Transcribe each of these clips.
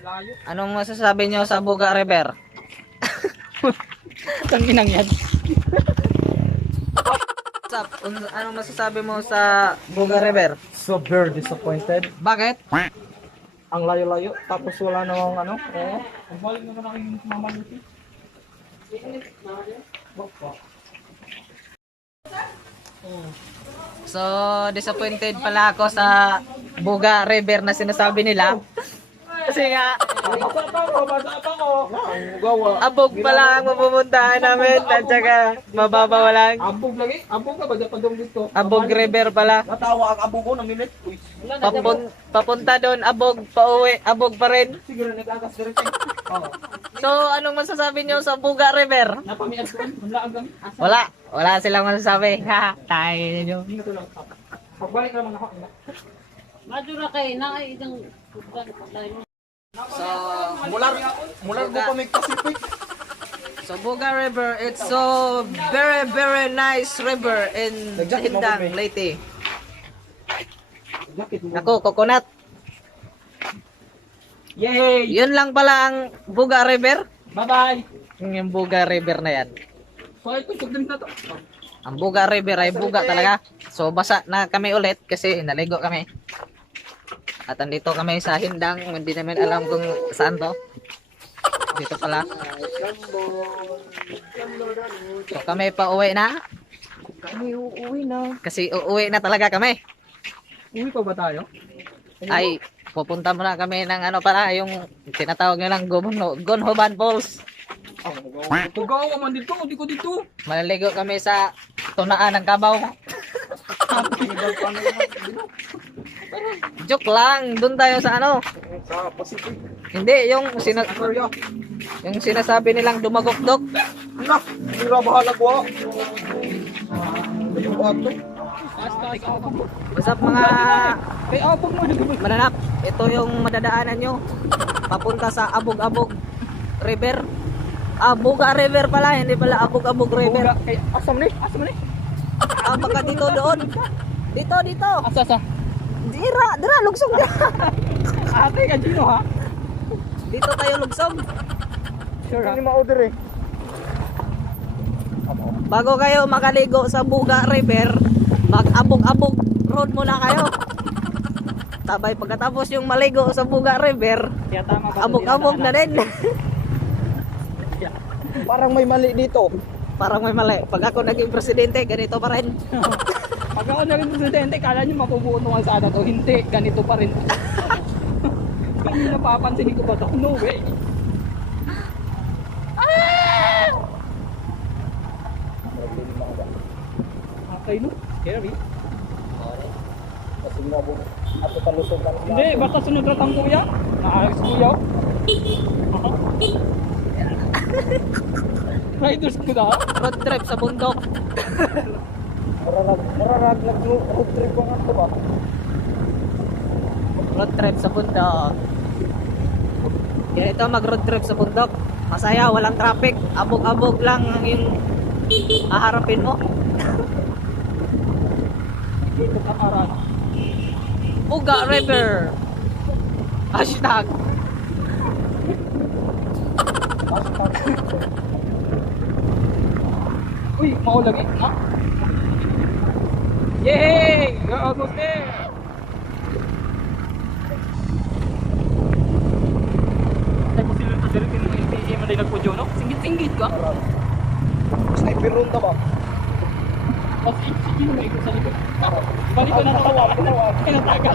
Layo. Anong masasabi nyo sa Buga River? Tanginang yan. Anong masasabi mo sa Buga River? So very disappointed. Bakit? Ang layo-layo. Tapos wala namang ano. Oo. Ang balik naman ako yung mamaluti. So, disappointed pala ako sa Buga River na sinasabi nila. Kasi nga, Bata pa ko. Ang gawa. abog pala ang mapupuntahan namin at saka mababaw lang. Abog lagi. Abog ka ba? Dapat doon dito. Abog River pala. Natawa ang abog ko na minute. Uy. Papunta doon, abog, pauwi, abog pa rin. Siguro nag-agas direct. Oo. So, anong masasabi nyo sa Buga River? Napamias ko. Wala ang kami. Wala silang masasabi. Ha, tayo nyo. Hindi ko lang. Pagbalik naman ako. Madura kay na ay idang So, Mula ko pa may Pacific. So Buga River, it's so very nice river in Nag-jacket mo Hindang, kami. Leyte. Jacket mo. Ako, coconut. Yay! Yun lang pala ang Buga River. Bye-bye! Yung Buga River na yan. So ito, sugdin na to. Ang Buga River ay buga talaga. So basa na kami ulit kasi naligo kami. At andito kami sa Hindang, hindi namin alam kung saan to. Dito pala. So kami pa uwi na. Kami uuwi na. Kasi uuwi na talaga kami. Uwi pa ba tayo? Ay, pupunta muna kami ng ano pala, yung tinatawag nilang Gonhoban Falls. Tugaw man dito, di ko dito. Maliligo kami sa tunaan ng Kabaw. Joke lang, doon tayo sa ano. Sa Pacific. Hindi, yung Area. sinasabi nilang dumagokdok. Nah, sira bahala ko. Yung ato. Basta mga Kay abog mo. mananap, ito yung madadaanan nyo. Papunta sa Abog-Abog River. Buga River pala, hindi pala Abog-Abog River. Kay asam ni? Asam ni? Baka dito doon. Dito. Asa. Dira, lugsong dira. Ate ka Gino ha? Dito tayo lugsong. Sure ha? Hindi ma-order eh. Bago kayo makaligo sa Buga River, mag-abog-abog road muna kayo. Tabay pagkatapos yung maligo sa Buga River, Kaya tama ba? abog-abog na din. Parang may mali dito. Parang may mali. Pag ako naging presidente, ganito pa rin. Pag ako naging presidente, kala nyo mapubuo nung kalsada to. Hindi, ganito pa rin. Hindi napapansin ko ba to? No way. Okay no? Scary. Ato palusog ka. Hindi, basta sunod na tang kuya. Naalis kuya. Aha. Riders ko na. Road trip sa bundok. Mararag nag-road trip ko nga ito ba? Road trip sa bundok. Ganito mag-road trip sa bundok. Masaya, walang traffic. Abog-abog lang yung haharapin mo. Dito ka aral. Buga River. Hashtag. Uy, maulagi na. Yay! We're almost there. Ay, kung sila sa diritin mo yung PA man ay nagpudyo, no? Singgit-singgit ka. Sniper room ta ba? Kasi sige mo ikot sa likod. Balik ko na natawa. Ay, nataga.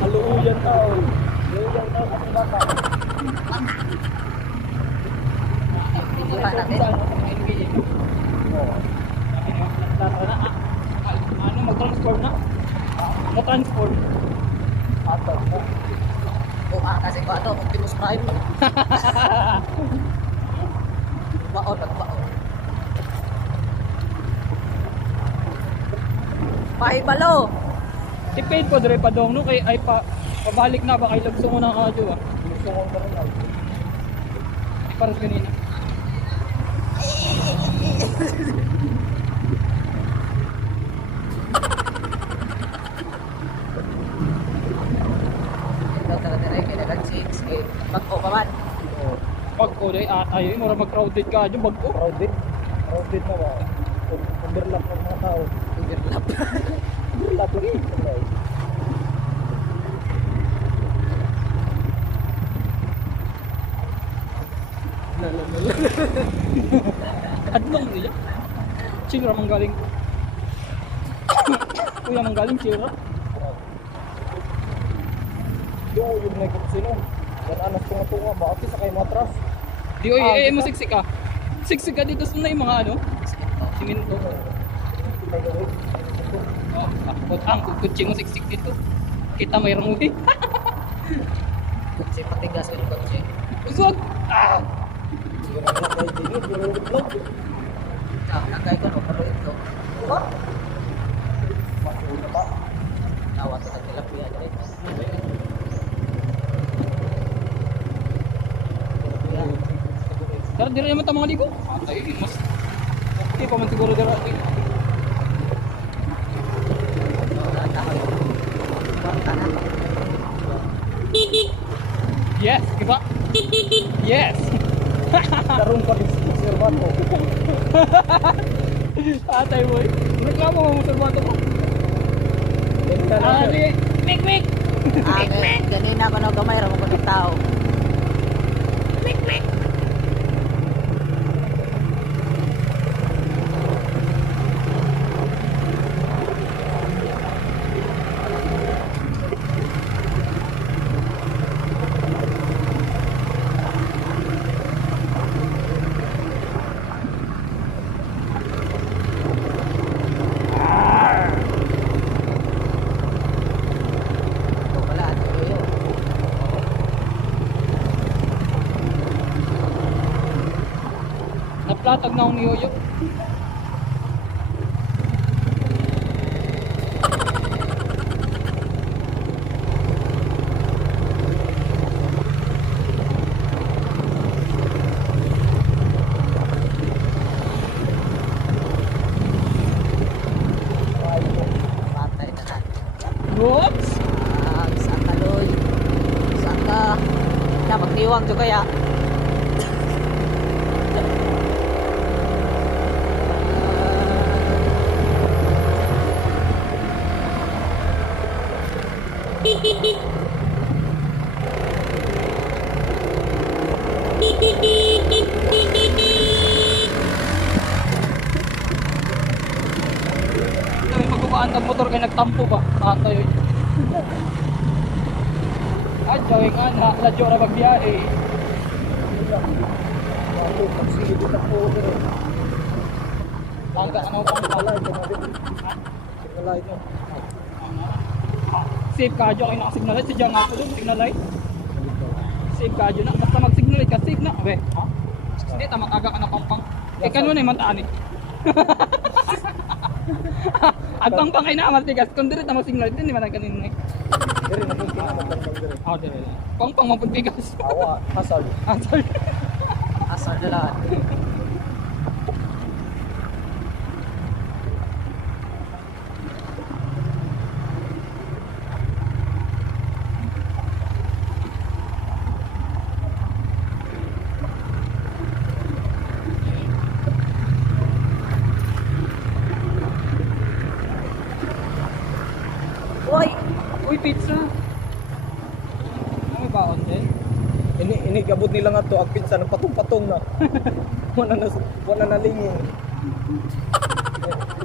Haluuyan tao. Haluuyan tao kasi bata. Iba natin. Ano, mag-transform na? Mag-transform. Ato. Kasi ko ito, Optimus Prime. Baon. Pahibalo. Tipid ko dire pa dong no kay ay pabalik na ba kay lagso mo ng audio ah. Gusto ko pa rin. Para kanina. daw talaga dire kay dagan 6 kay bag-o pa man. Oo. Pag ko day atay, mura mag-crowded ka dyan, bag ko. Crowded. Crowded na ba? Overlap ng mga tao. Overlap. Overlap lagi. Adlong niya. Chira manggaling. Kuya manggaling chira. Yung nagkot sila. Yan anas tunga-tunga. Bakit sa kayo matras? Di oy, mo siksik ka. Siksik ka dito sa yung mga ano, siminto. Oh, ang kutsi mo siksik dito. Kita mayroong uwi. Kasi patigas ka ko siya. Usog! Ah! Nakay ko no pero ito. Tawag sa tilapia dire. Tara, di rin naman tamang ligo. Atay, mas... Okay pa man siguro dira. Yes, diba? Yes! Karoon pa rin sa serbato. Atay boy. Reklamo mo sa bato mo. Ah, di. Mik, mik! Ganina ko no gamay ra mo ko tao. Wala tuyo. Naplatag na akong niyoyo. Patay na na. Whoops! Saan ka loy? Saan ka? Na magdiwang jo kaya. May magkukaan ng motor kay nagtampo ba? Atay. Ay, jawin nga na. Ladyo na magbiyahe. Sige, dito po. Tangga na ako pang pala. Signalay nyo. Save ka dyan kayo nakasignalize. Sadya nga ako doon, signalize. Save ka dyan na. Basta mag-signalize ka, save na. Abe, ha? Hindi, tamakaga ka na pampang. Eh, kanun ay mataan eh. Agpang pang kayo na matigas. Kung dito na mag-signalize, hindi man ang kanina eh. Diri, napunti na magkandang diri. Ah, dito. Pang pang mapagbigas. Awa, asal. Ah, sorry. Asar na lahat. Uy! Uy, pizza! Ano ba on din? Ini gabot nila nga to, ang pinsa ng patong-patong na. Wala na lingin.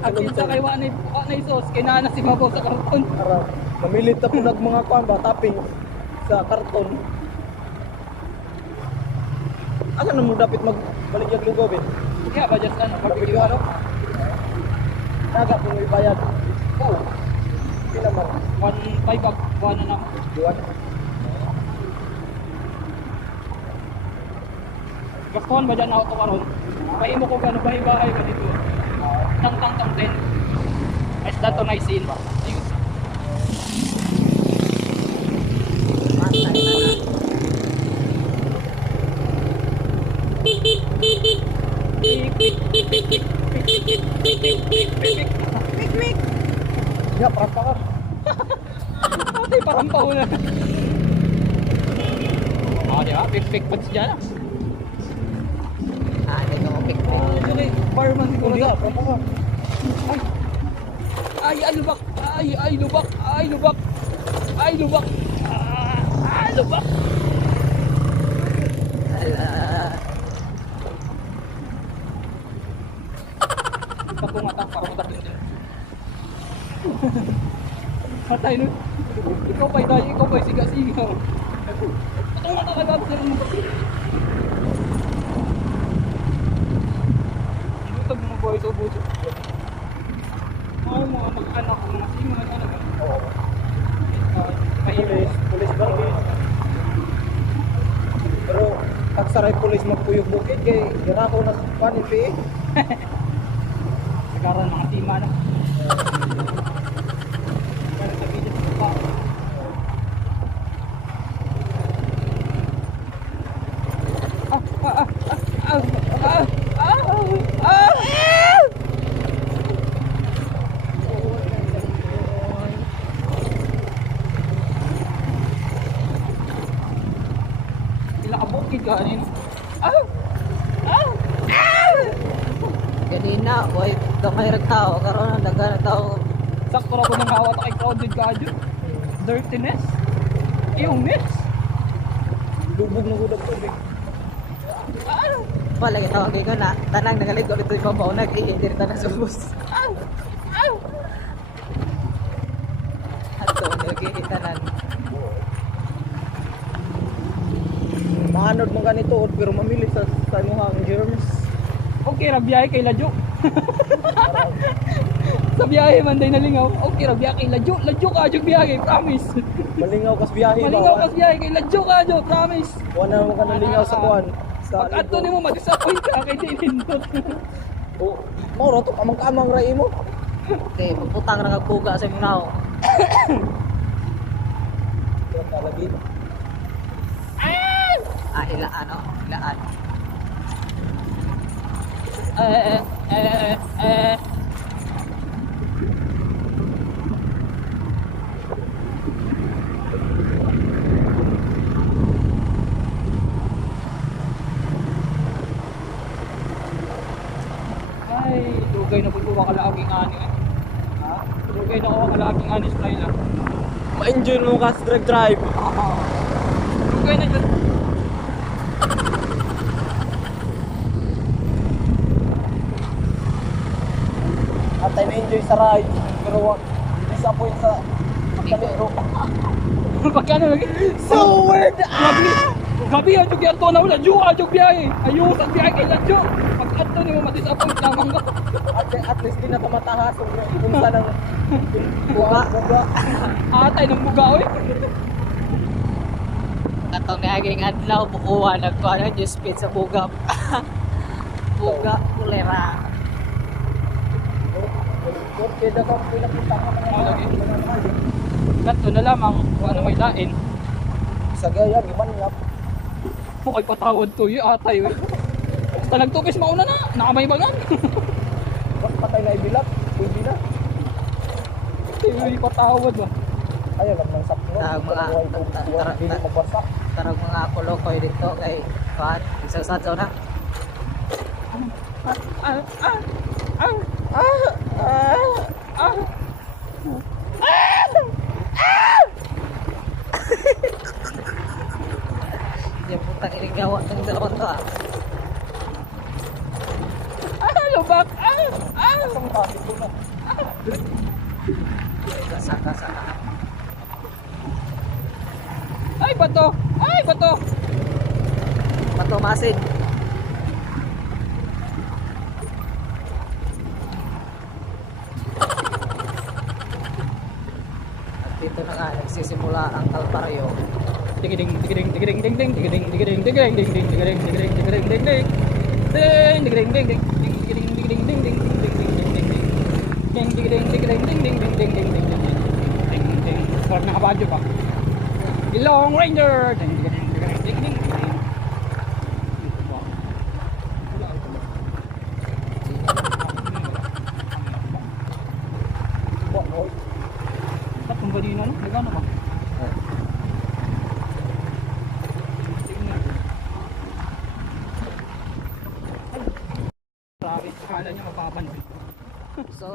Ang pizza kay Wanay Sauce, kinana si Babaw sa karton. Ara, mamilit na po nag mga kwan ba, tapping sa karton. Asa na mo dapat magbaligyan lugaw, Ben? Kaya ba just ano, Dapat barbecue yung ano? Naga po may bayad. Oo. Pila man. 1.5 bag, 1 na. Duwan. Gastuhan ba dyan ako ito karon? Pahimo ko gano'n bahay-bahay ba dito? Tang-tang-tang din. Ay, dato na isin ba? Ayun. Patay na na. Ya, parang pa ka. Ate, parang pauna. Oh, di ba? Pick pa siya na. Hindi ka mo pick. Yun eh, fireman siguro Hindi to. ah, tama ka. Ay, lubak. Ay, lubak. Ay, lubak. Ay, lubak. Ay, lubak. Tapo mata para matapin din. Patay nun. Ikaw pa'y tayo, ikaw pa'y siga-siga. Patay mata ka dapat na rin mo kasi. Butag mo boy sa buso. Ay, mga mag-anak ko, mga singan, ano ba? Oo. Pahilis. Pulis ba? Pero pag saray pulis magpuyog bukid kay gira ko na panin pi. Nagaran mga tima na. Kaya sa video sa pa. Ila ka bukid ka kanina. Ganina, boy, gamay rin tao, karoon ang daga na tao. Sakto ra ko nang hawat kay crowded ka dyan. Dirtiness. Iyongness. Lubog na gudap tubig. Wala kita tawag ko na, tanang nagaligo dito yung babaw, nag-ihidir na subos. Ato, nag-ihitanan. Maanod man ganito pero mamili sa imuhang germs. Okay ra biyahe kay Ladyo. Sa biyahe man day nalingaw. Okay ra biyahe kay Ladyo. Ladyo ka jud biyahe, promise. Malingaw kas biyahe Malingaw kas biyahe kay Ladyo ka jud, promise. Wala mo ka nalingaw sa kuan. Sa Pag ato nimo ma-disappoint ka kay Dinindot. Oh, mao to kamang-kamang ra imo. Okay, magputang na kagpuga sa imong nao. Ito talagi. Ilaan, oh, ilaan. Ay, dugay na pud ko kalaging ani. Ha? Dugay na ko kalaging ani style ah. Ma-enjoy mo ka sa drive. Dugay na jud. At tayo na-enjoy sa ride. Pero disappoint sa pagkalero. Pagkano lagi? So weird! Gabi! Gabi ang jug yato na wala. Juwa jug biyahe. Ayun sa biyahe kay Ladyo. Pag ato nimo ma-disappoint lamang ka. At least di na tamatahas kung saan ang buga. Atay ng buga oy. Katong niaging adlaw, bukuha, nagkuha na yung speed sa buga. Buga, kulera. Okay, daw kung pinakita ka Lagi. Gato na lamang kung ano may lain. sa gaya, giman nga. Okay, patawad to yung atay oy. Basta nagtukis mauna na. Nakamay bagan. Bak patay na ibilap, pwede na. Hindi patawad ba? Ayaw lang ng sakto. Hindi magbarsak. Tarang mga kulokoy dito kay kuhan, isang sadyo na. Yung putang ining gawa ng dalawang to ah. Lubak! Ang dami ko na. Kasa-kasa. Ay, bato! Ay, bato! Patumasin. At dito na nga nagsisimula ang kalbaryo. Tigiding, tigiding, tigiding, ding, ding, tigiding, tigiding, tigiding, ding, ding, tigiding, tigiding, tigiding, ding, ding. Ding, tigiding, ding, ding, ding, tigiding, tigiding, ding, ding, ding, ding, ding, ding, ding, ding. Ding, tigiding, tigiding, ding, ding, ding, ding, ding, ding, ding, ding, ding, ding. Sarap na kabadyo pa. Ilong Ranger! Ding, tigiding, tigiding, ding, ding, ding. Ba't kung ganina no? Nagano ba? Tingnan. Akala niya mapapansin. So,